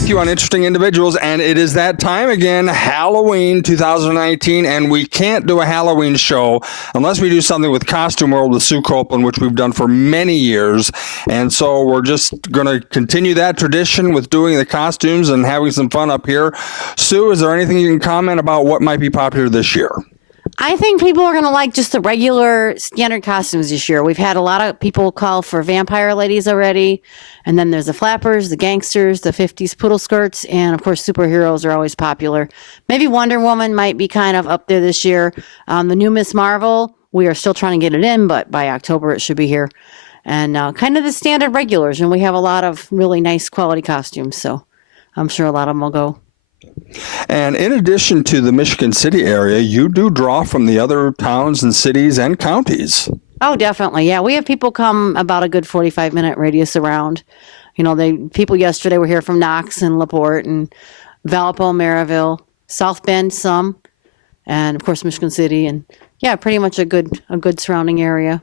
with you on Interesting Individuals, and it is that time again, Halloween 2019, and we can't do a Halloween show unless we do something with Costume World with Sue Copeland, which we've done for many years, and so we're just going to continue that tradition with doing the costumes and having some fun up here. Sue, is there anything you can comment about what might be popular this year? I think people are going to like just the regular standard costumes this year. We've had a lot of people call for vampire ladies already. And then there's the flappers, the gangsters, the 50s poodle skirts, and of course superheroes are always popular. Maybe Wonder Woman might be kind of up there this year. The new Miss Marvel, we are still trying to get it in, but by October it should be here. And kind of the standard regulars. And we have a lot of really nice quality costumes, so I'm sure a lot of them will go. And in addition to the Michigan City area, you do draw from the other towns and cities and counties. Oh, definitely. Yeah, we have people come about a good 45-minute radius around. You know, people yesterday were here from Knox and LaPorte and Valpo, Maryville, South Bend, some, and of course Michigan City, and yeah, pretty much a good surrounding area.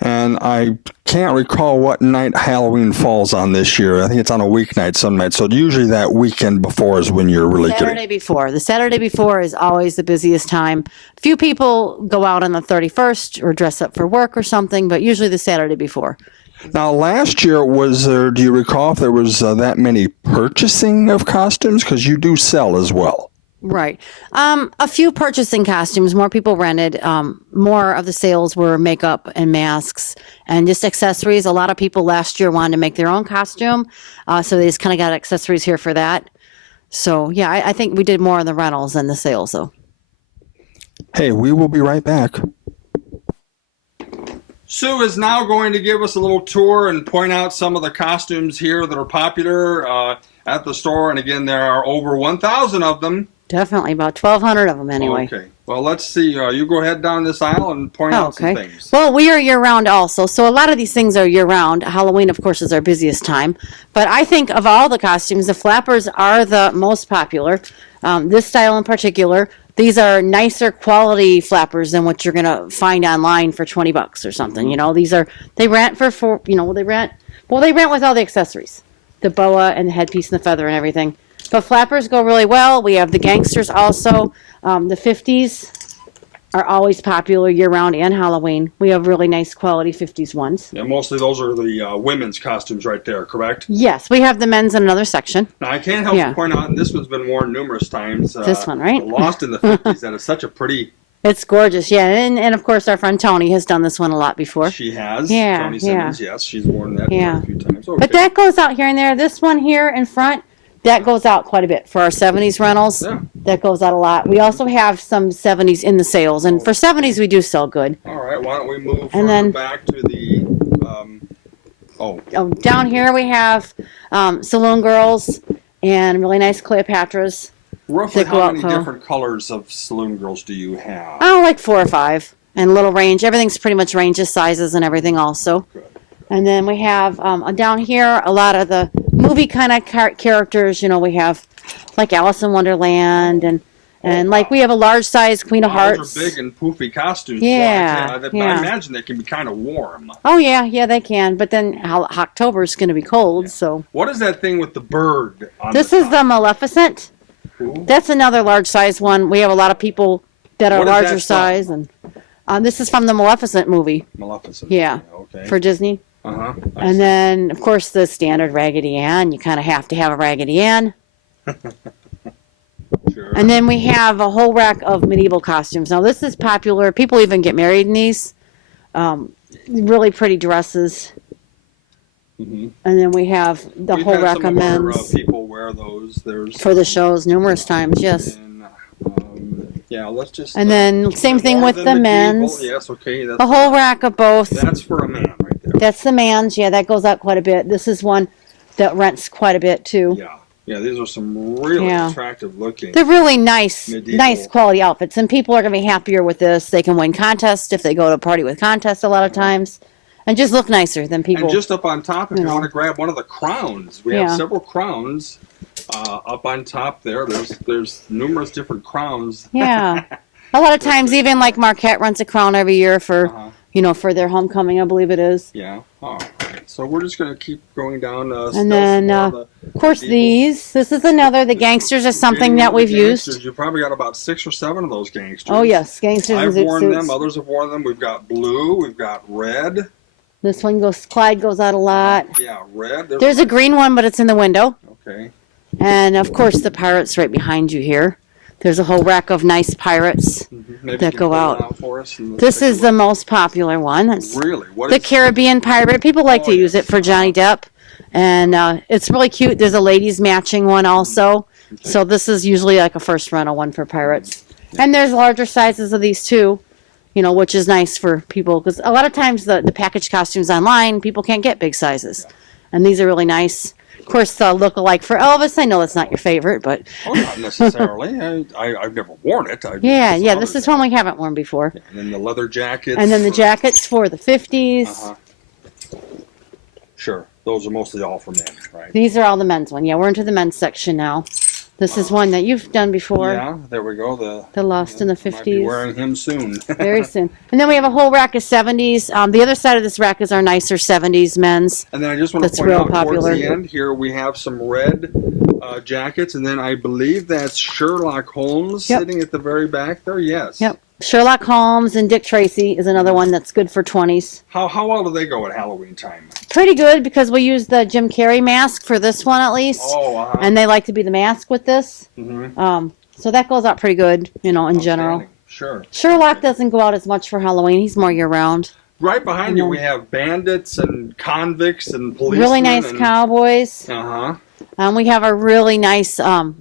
And I can't recall what night Halloween falls on this year. I think it's on a weeknight some night. So usually that weekend before is when you're really Saturday before. The Saturday before is always the busiest time. Few people go out on the 31st or dress up for work or something, but usually the Saturday before. Now, last year, do you recall if there was that many purchasing of costumes? Because you do sell as well. Right. A few purchasing costumes, more people rented. More of the sales were makeup and masks and just accessories. A lot of people last year wanted to make their own costume, so they just kind of got accessories here for that. So, yeah, I think we did more of the rentals than the sales, though. Hey, we will be right back. Sue is now going to give us a little tour and point out some of the costumes here that are popular at the store. And again, there are over 1,000 of them. Definitely, about 1,200 of them anyway. Okay. Well, let's see. You go ahead down this aisle and point out some things. Well, we are year-round also, so a lot of these things are year-round. Halloween, of course, is our busiest time. But I think of all the costumes, the flappers are the most popular. This style in particular. These are nicer quality flappers than what you're going to find online for $20 or something. You know, they rent they rent with all the accessories, the boa and the headpiece and the feather and everything. But flappers go really well. We have the gangsters also. The 50s are always popular year-round and Halloween. We have really nice quality 50s ones. Yeah, mostly those are the women's costumes right there, correct? Yes, we have the men's in another section. Now, I can't help but point out, and this one's been worn numerous times. This one, right? Lost in the 50s. That is such a pretty... It's gorgeous, yeah. And of course, our friend Tony has done this one a lot before. She has. Yeah, Tony Simmons, yes. She's worn that quite a few times. Okay. But that goes out here and there. This one here in front, that goes out quite a bit for our 70s rentals. Yeah. That goes out a lot. We also have some 70s in the sales, and for 70s we do sell good. All right, why don't we move back to the down here we have Saloon Girls and really nice Cleopatras. Roughly how many different colors of Saloon Girls do you have? Oh, like 4 or 5, and little range. Everything's pretty much ranges, sizes, and everything also. Good. And then we have down here a lot of the movie kind of characters. You know, we have like Alice in Wonderland and like we have a large size Queen of Hearts. Those are big and poofy costumes. Yeah, I imagine they can be kind of warm. Oh yeah, they can. But then October is going to be cold, so. What is that thing with the bird on This is the Maleficent. Ooh. That's another large size one. We have a lot of people that are larger size, and this is from the Maleficent movie. Maleficent. Yeah. Okay. For Disney. Uh-huh. And then, of course, the standard Raggedy Ann. You kind of have to have a Raggedy Ann. Sure. And then we have a whole rack of medieval costumes. Now, this is popular. People even get married in these. Really pretty dresses. Mm-hmm. And then we have the whole rack of men's. People wear those. For the shows numerous times, yes. Yeah, let's just. And then same thing with the men's. Yes, okay. The whole rack of both. That's for a man right there. That's the man's. Yeah, that goes out quite a bit. This is one that rents quite a bit too. Yeah, these are some really attractive looking. They're really nice quality outfits, and people are going to be happier with this. They can win contests if they go to a party with contests a lot of times, and just look nicer than people. And just up on top, if you want to grab one of the crowns, we have several crowns. Up on top there's numerous different crowns. Yeah. A lot of times even like Marquette runs a crown every year for you know, for their homecoming, I believe it is. Yeah. Oh, all right. So we're just gonna keep going down. And then, of course, these. This is another. The gangsters are something that we've used. You probably got about 6 or 7 of those gangsters. Oh yes, gangsters and I've zoot worn suits. them. Others have worn them. We've got blue. We've got red. This one goes. Clyde goes out a lot. Yeah, red. There's a green one, but it's in the window. Okay. And of course, the pirates right behind you here. There's a whole rack of nice pirates Maybe that you can go pull out. it for us and let's This take a is the look. most popular one. It's Really? What the is Caribbean pirate. People like Oh, to use yes. it for Johnny Depp, and it's really cute. There's a ladies matching one also. Okay. So this is usually like a first rental one for pirates. And there's larger sizes of these too, you know, which is nice for people because a lot of times the package costumes online, people can't get big sizes, and these are really nice. Of course, the look-alike for Elvis. I know that's not your favorite, but Oh, not necessarily. I've never worn it. yeah, this is one we haven't worn before. Yeah, and then the leather jackets. And then the jackets for the 50s. Uh-huh. Sure. Those are mostly all for men, right? These are all the men's one. Yeah, we're into the men's section now. This is one that you've done before. Yeah, there we go. The Lost in the Might be 50s. wearing him soon. Very soon. And then we have a whole rack of 70s. The other side of this rack is our nicer 70s men's. And then I just want That's to point real out popular. towards the end here we have some red jackets, and then I believe that's Sherlock Holmes Yep. sitting at the very back there. Yes. Yep. Sherlock Holmes and Dick Tracy is another one that's good for 20s. How well do they go at Halloween time? Pretty good because we use the Jim Carrey mask for this one at least. Oh, uh-huh. And they like to be the mask with this. Mm-hmm. So that goes out pretty good, you know, in general. Sure. Sherlock doesn't go out as much for Halloween. He's more year-round. Right behind And you then- we have bandits and convicts and policemen. Really nice and, cowboys. Uh-huh. We have our really nice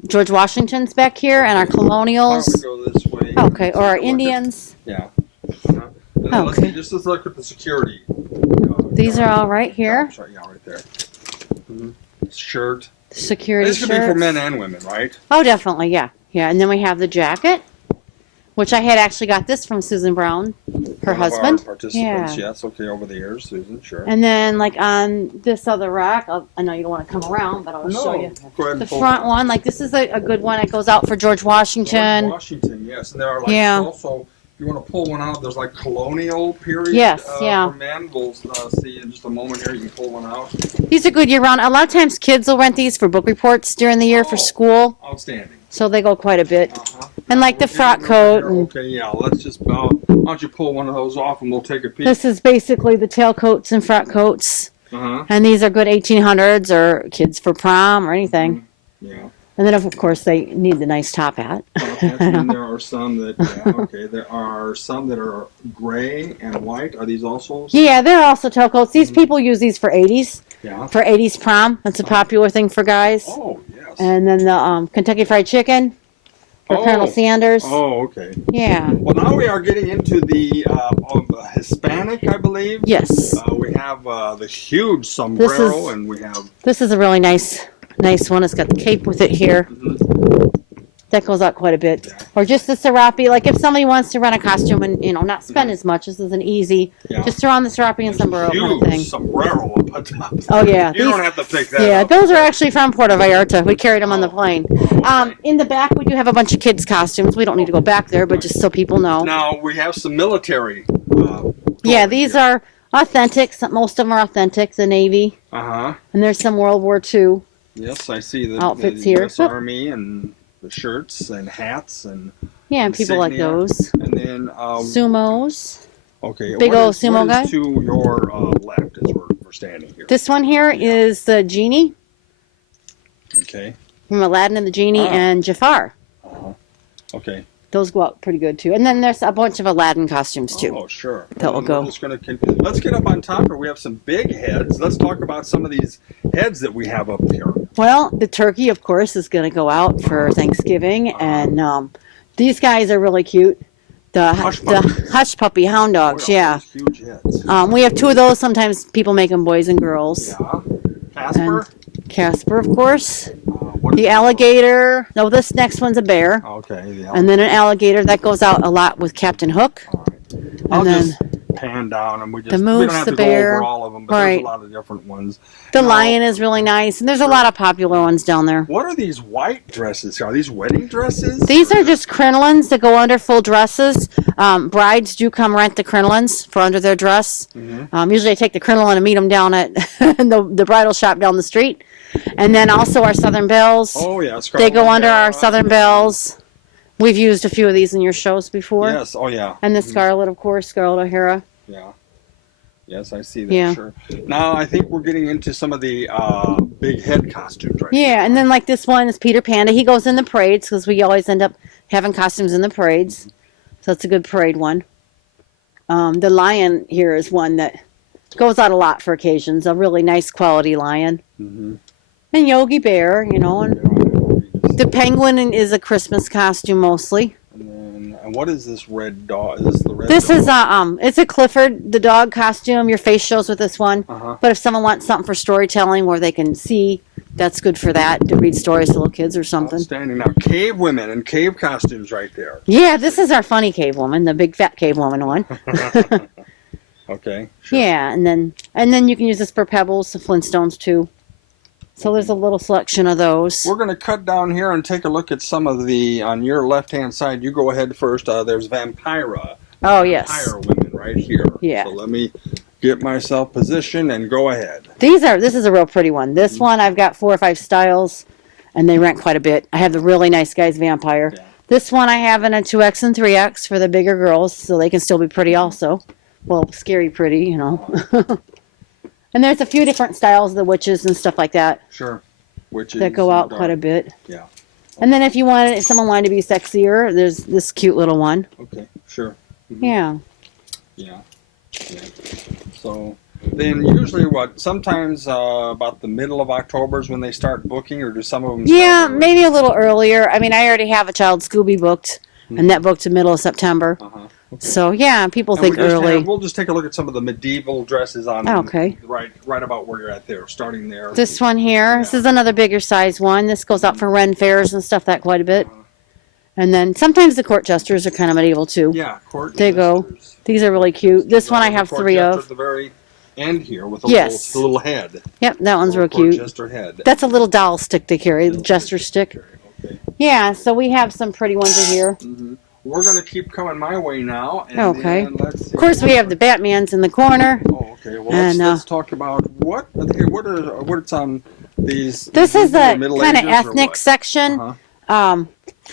George Washingtons back here and our Why don't colonials. we go this way? Okay, or our Take a look at- Indians. Yeah. Uh-huh. And then Okay. let's look at the security. These are all right here. Sorry, yeah, right there. Mm-hmm. Shirt. Security This could be for shirts. men and women, right? Oh, definitely, yeah. Yeah, and then we have the jacket, which I had actually got this from Susan Brown, her One of our husband. participants, Yeah. yes. Okay, over the years, Susan, sure. And then, like, on this other rack, I know you don't want to come around, but I'll show you. Go ahead The and pull front one, like, this is a good one. It goes out for George Washington. Washington, yes. And there are like Yeah. also, if you want to pull one out, there's like colonial period Yes, yeah. for men. We'll see in just a moment here. You can pull one out. These are good year-round. A lot of times kids will rent these for book reports during the year for Oh. school, Outstanding. so they go quite a bit. Uh-huh. And like the We're frock getting over coat. here. And Okay, yeah. Let's just, why don't you pull one of those off and we'll take a peek. this is basically the tailcoats and frock coats. Uh-huh. And these are good 1800s or kids for prom or anything. Yeah. And then, of course, they need the nice top hat. And then there are some that, yeah, okay, there are some that are gray and white. Are these also? Yeah, they're also tailcoats. These people use these for 80s, Yeah. for 80s prom. That's a popular thing for guys. Oh, yes. And then the Kentucky Fried Chicken for Oh. Colonel Sanders. Oh, okay. Yeah. Well, now we are getting into the Hispanic, I believe. Yes. We have the huge sombrero, is- and we have. This is a really nice one. It's got the cape with it here. That goes out quite a bit. Yeah. Or just the serape. Like if somebody wants to rent a costume and, you know, not spend as much, this is an easy, Yeah. just throw on the serape and sombrero kind of thing. Huge sombrero up on top. Oh, yeah. You don't have to pick that Yeah, up. those are actually from Puerto Vallarta. We carried them on the plane. Okay. In the back, we do have a bunch of kids' costumes. We don't need to go back there, but just so people know. Now we have some military. Yeah, these are authentic. Most of them are authentic, the Navy. Uh-huh. And there's some World War II. Yes, I see the Outfits the here. US Army and the shirts and hats and Yeah, and people like insignia. those. And then Sumos. okay, Big what old is- sumo what guy? is to your left as we're standing here. This one here is the Genie Okay. from Aladdin and the Genie Ah. and Jafar. Okay. Those go out pretty good too. And then there's a bunch of Aladdin costumes too. Oh, sure. That will And go. we're just gonna let's get up on top here. We have some big heads. Let's talk about some of these heads that we have up here. Well, the turkey, of course, is going to go out for Thanksgiving, and these guys are really cute. The hush puppy hound dogs, Look at all yeah. those huge heads. We have two of those. Sometimes people make them boys and girls. Yeah. Casper. Casper, of course. What The is- alligator. No, this next one's a bear. Okay. The And then an alligator. That goes out a lot with Captain Hook. All right. I'll And then just pan down, and we The don't moose, have the to go bear. over all of them, but Right. there's a lot of different ones. The Now, lion is really nice, and there's a lot of popular ones down there. What are these white dresses? Are these wedding dresses? These are just crinolines that go under full dresses. Brides do come rent the crinolines for under their dress. Usually I take the crinoline and meet them down at the bridal shop down the street. And then also our Southern Bells. Oh, yeah. They go under O'Hara. our Southern Bells. We've used a few of these in your shows before. Yes, oh, yeah. And the Scarlet, of course, Scarlet O'Hara. Yeah. Yes, I see that, Yeah. sure. Now, I think we're getting into some of the big head costumes right Yeah, and then like this one is Peter Panda. He goes in the parades because we always end up having costumes in the parades. So that's a good parade one. The lion here is one that goes out a lot for occasions. A really nice quality lion. Mm-hmm. And Yogi Bear, and the penguin is a Christmas costume mostly. And what is this red dog? Is this the red This dog? is it's a Clifford the dog costume. Your face shows with this one. Uh-huh. But if someone wants something for storytelling where they can see, that's good for that, to read stories to little kids or something. Outstanding. Now, cave women and cave costumes right there. Yeah, this is our funny cave woman, the big fat cave woman one. Okay. Sure. Yeah, and then you can use this for pebbles, the Flintstones too. So there's a little selection of those. We're going to cut down here and take a look at some of the, on your left-hand side, you go ahead first. There's Vampira. Oh, yes. Vampire women right here. Yeah. So let me get myself positioned and go ahead. This is a real pretty one. This one I've got 4 or 5 styles, and they rent quite a bit. I have the really nice guy's vampire. Yeah. This one I have in a 2X and 3X for the bigger girls, so they can still be pretty also. Well, scary pretty, you know. And there's a few different styles of the witches and stuff like that Sure. Witches that go out and quite a bit. Yeah. And then if someone wanted to be sexier, there's this cute little one. Okay. Sure. Yeah. Yeah. So then usually sometimes about the middle of October is when they start booking, or do some of them start Yeah, early? maybe a little earlier. I mean, I already have a child Scooby booked, and that booked the middle of September. Uh-huh. Okay. So yeah, people think early. We'll just take a look at some of the medieval dresses on Okay. right about where you're at there, starting there. This one here, this is another bigger size one. This goes out for Ren fairs and stuff that quite a bit. And then sometimes the court jesters are kind of medieval too. Yeah, court There you go. jesters. These are really cute. This one I have Court 3 jester of. At the very end here with a Yes. little head. Yep, that one's real Court cute. jester head. That's a little doll stick they carry, the jester stick. Okay. Yeah, so we have some pretty ones in here. Mm-hmm. We're going to keep coming my way now. And Okay. then let's see. Of course, we have the Batmans in the corner. Oh, okay. Well, And, let's talk about what's on these. This is the Middle kind of Ages or ethnic what? section. Uh-huh.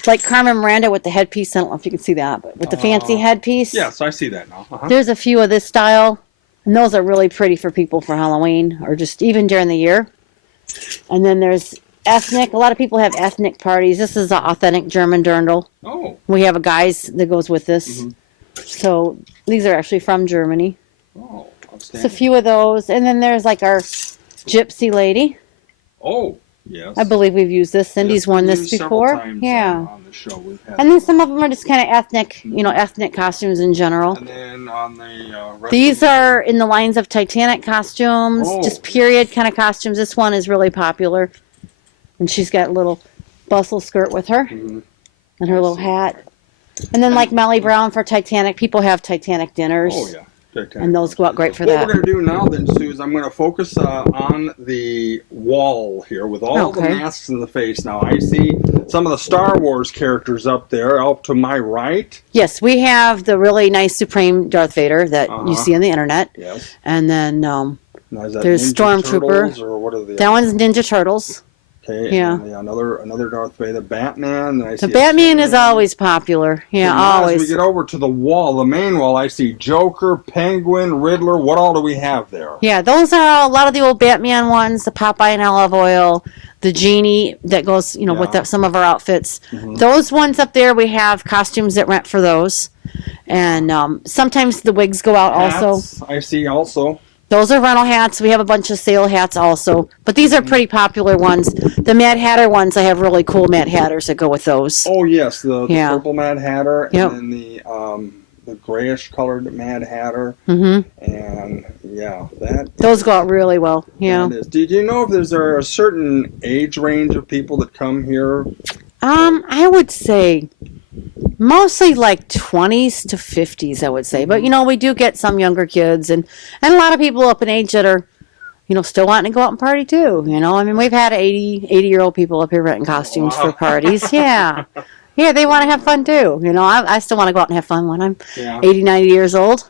Like Carmen Miranda with the headpiece. I don't know if you can see that, but with the fancy headpiece. Yes, I see that now. Uh-huh. There's a few of this style, and those are really pretty for people for Halloween or just even during the year. And then there's ethnic. A lot of people have ethnic parties. This is an authentic German dirndl. Oh. We have a guise that goes with this. So these are actually from Germany. Oh, It's outstanding. a few of those. And then there's like our gypsy lady. Oh, yes. I believe we've used this. Cindy's Yes, worn we've this used several before. times Yeah. on the show we've had. And then some of them are just kind of ethnic, ethnic costumes in general. And then on the rest These of them- are in the lines of Titanic costumes, Oh. just period kind of costumes. This one is really popular. And she's got a little bustle skirt with her Mhm. and her little hat. And then like Molly Brown for Titanic, people have Titanic dinners. Oh, yeah. Titanic. And those go out great for What that. we're going to do now then, Sue, is I'm going to focus on the wall here with all the Okay. masks in the face. Now, I see some of the Star Wars characters up there, out to my right. Yes, we have the really nice Supreme Darth Vader that you Uh-huh. see on the internet. Yes. And then Now, is that There's Ninja Stormtrooper. Turtles, or what are the that one's Ninja Turtles. Okay, Yeah. and then another Darth Vader, Batman. And I The see a Batman is Superman. always popular. Yeah, And now As we always. get over to the wall, the main wall, I see Joker, Penguin, Riddler. What all do we have there? Yeah, those are a lot of the old Batman ones, the Popeye and Olive Oil, the Genie that goes, with Yeah. some of our outfits. Mhm. Those ones up there, we have costumes that rent for those. And sometimes the wigs go out also. Hats, I see also. Those are rental hats. We have a bunch of sale hats also. But these are pretty popular ones. The Mad Hatter ones, I have really cool Mad Hatters that go with those. Oh yes, the Yeah. purple Mad Hatter, Yep. and then the grayish colored Mad Hatter, hmm and yeah, that. Those go out really well. Yeah. that is. Did you know if there a certain age range of people that come here? I would say Mostly like 20s to 50s, I would say. But, we do get some younger kids and a lot of people up in age that are, still wanting to go out and party too. I mean, we've had 80-year-old people up here renting costumes for parties. Yeah. Yeah, they want to have fun too. I still want to go out and have fun when I'm 80, 90 years old.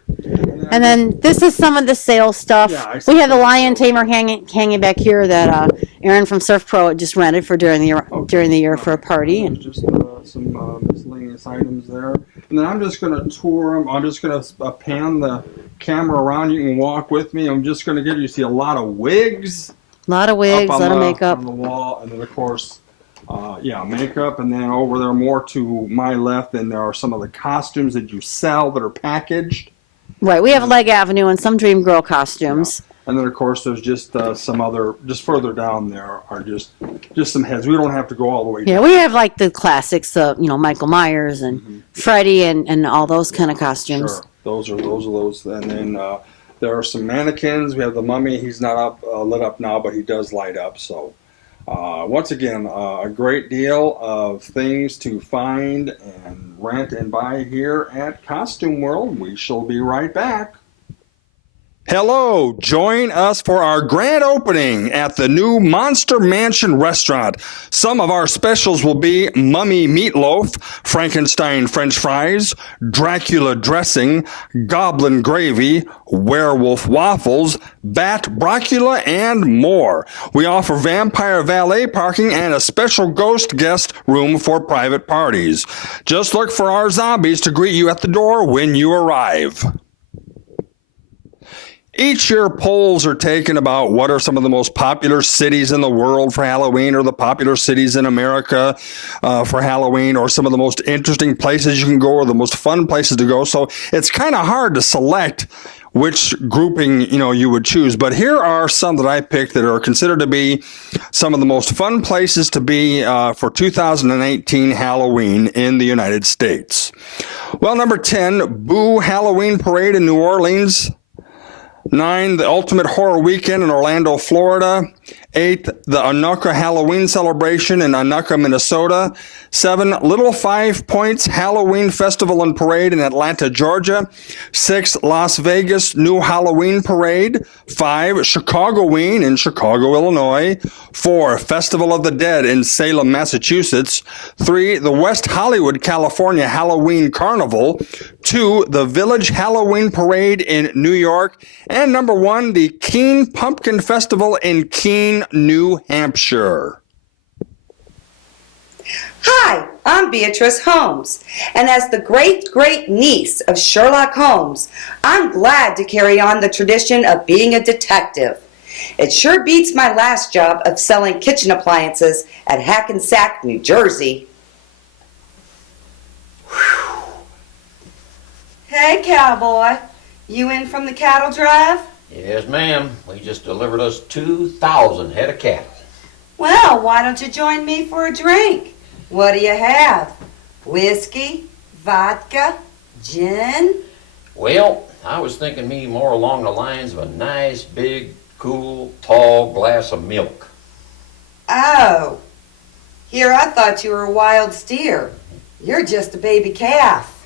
And then this is some of the sales stuff. We have the lion tamer hanging back here that Aaron from Surf Pro just rented for during the year for a party. And just some miscellaneous items there. And then I'm just going to tour them. I'm just going to pan the camera around. You can walk with me. I'm just going to give you see a lot of wigs. A lot of wigs, a lot of makeup on the wall, and then of course. Makeup, and then over there more to my left, and there are some of the costumes that you sell that are packaged. Right, we have Leg Avenue and some Dream Girl costumes. Yeah. And then of course there's just some other, just further down there are just some heads. We don't have to go all the way down. Yeah, we have like the classics, Michael Myers and Freddy and all those kind of costumes. Sure, those are those, and then there are some mannequins. We have the Mummy. He's not lit up now, but he does light up. So. Once again, a great deal of things to find and rent and buy here at Costume World. We shall be right back. Hello, join us for our grand opening at the new Monster Mansion restaurant. Some of our specials will be Mummy Meatloaf, Frankenstein French fries, Dracula dressing, Goblin gravy, Werewolf waffles, Bat brocula, and more. We offer vampire valet parking and a special ghost guest room for private parties. Just look for our zombies to greet you at the door when you arrive. Each year, polls are taken about what are some of the most popular cities in the world for Halloween, or the popular cities in America for Halloween, or some of the most interesting places you can go, or the most fun places to go. So it's kind of hard to select which grouping you would choose. But here are some that I picked that are considered to be some of the most fun places to be for 2018 Halloween in the United States. Well, number 10, Boo Halloween Parade in New Orleans. 9, the Ultimate Horror Weekend in Orlando, Florida. 8, the Anoka Halloween Celebration in Anoka, Minnesota. 7, Little Five Points Halloween Festival and Parade in Atlanta, Georgia. 6, Las Vegas New Halloween Parade. 5, Chicagooween in Chicago, Illinois. 4, Festival of the Dead in Salem, Massachusetts. 3, the West Hollywood, California Halloween Carnival. 2, the Village Halloween Parade in New York. And number 1, the Keene Pumpkin Festival in Keene, New Hampshire. Hi, I'm Beatrice Holmes, and as the great-great-niece of Sherlock Holmes, I'm glad to carry on the tradition of being a detective. It sure beats my last job of selling kitchen appliances at Hackensack, New Jersey. Whew. Hey, cowboy, you in from the cattle drive? Yes, ma'am. We just delivered us 2,000 head of cattle. Well, why don't you join me for a drink? What do you have? Whiskey? Vodka? Gin? Well, I was thinking me more along the lines of a nice, big, cool, tall glass of milk. Oh. Here, I thought you were a wild steer. You're just a baby calf.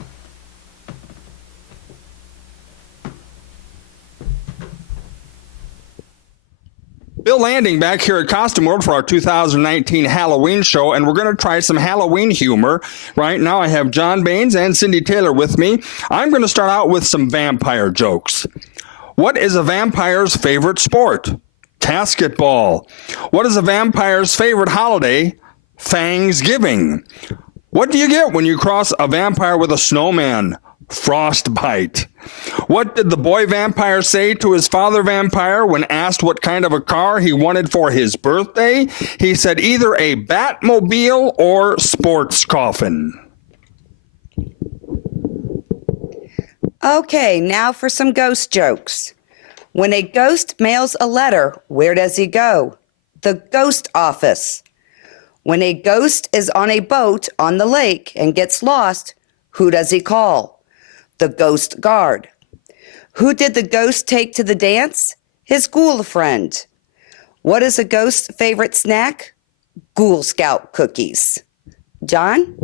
Bill Landing back here at Costume World for our 2019 Halloween show, and we're going to try some Halloween humor. Right now I have John Baines and Cyndi Taylor with me. I'm going to start out with some vampire jokes. What is a vampire's favorite sport? Basketball. What is a vampire's favorite holiday? Thanksgiving. What do you get when you cross a vampire with a snowman? Frostbite. What did the boy vampire say to his father vampire when asked what kind of a car he wanted for his birthday? He said either a Batmobile or sports coffin. Okay, now for some ghost jokes. When a ghost mails a letter, where does he go? The ghost office. When a ghost is on a boat on the lake and gets lost, who does he call? The ghost guard. Who did the ghost take to the dance? His ghoul friend. What is a ghost's favorite snack? Ghoul Scout cookies. John?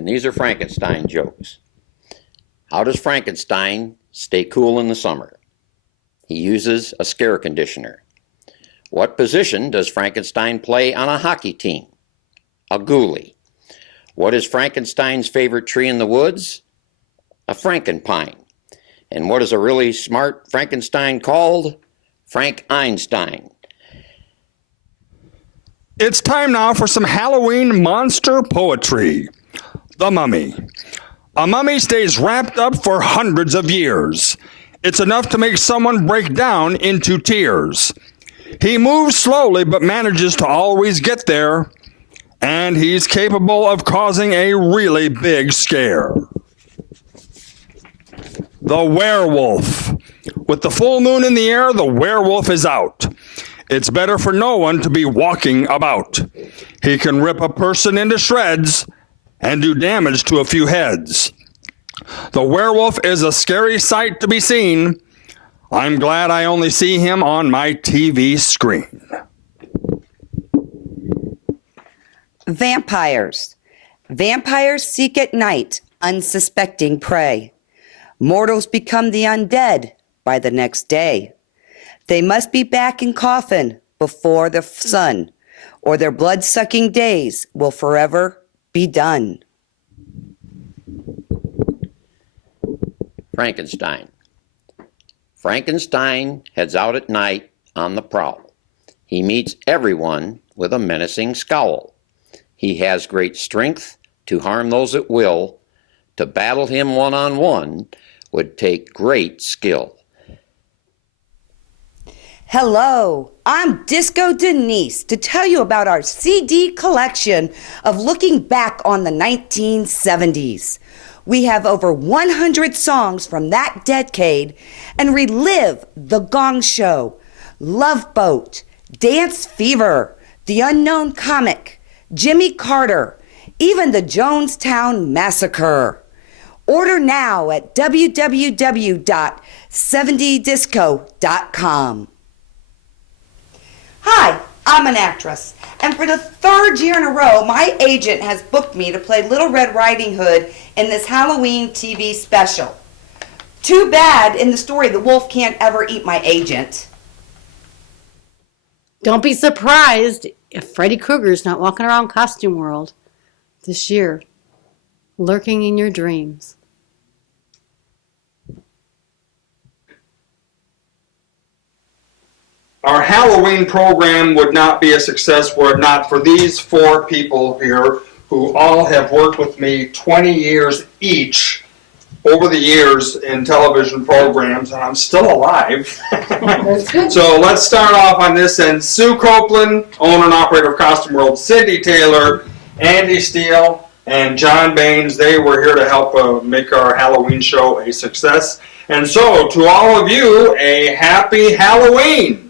and these are Frankenstein jokes. How does Frankenstein stay cool in the summer? He uses a scare conditioner. What position does Frankenstein play on a hockey team? A goalie. What is Frankenstein's favorite tree in the woods? A frankenpine. And what is a really smart Frankenstein called? Frank Einstein. It's time now for some Halloween monster poetry. The Mummy. A mummy stays wrapped up for hundreds of years. It's enough to make someone break down into tears. He moves slowly but manages to always get there, and he's capable of causing a really big scare. The Werewolf. With the full moon in the air, the werewolf is out. It's better for no one to be walking about. He can rip a person into shreds and do damage to a few heads. The werewolf is a scary sight to be seen. I'm glad I only see him on my TV screen. Vampires. Vampires seek at night unsuspecting prey. Mortals become the undead by the next day. They must be back in coffin before the sun, or their blood-sucking days will forever be done. Frankenstein. Frankenstein heads out at night on the prowl. He meets everyone with a menacing scowl. He has great strength to harm those at will. To battle him one-on-one would take great skill. Hello, I'm Disco Denise to tell you about our CD collection of looking back on the 1970s. We have over 100 songs from that decade and relive The Gong Show, Love Boat, Dance Fever, The Unknown Comic, Jimmy Carter, even the Jonestown Massacre. Order now at www.70disco.com. Hi, I'm an actress, and for the third year in a row, my agent has booked me to play Little Red Riding Hood in this Halloween TV special. Too bad in the story the wolf can't ever eat my agent. Don't be surprised if Freddy Krueger's not walking around Costume World this year, lurking in your dreams. Our Halloween program would not be a success were it not for these four people here who all have worked with me 20 years each over the years in television programs, and I'm still alive. So let's start off on this end. Sue Copeland, owner and operator of Costume World, Cyndi Taylor, Andy Steele, and John Baines. They were here to help make our Halloween show a success. And so, to all of you, a happy Halloween!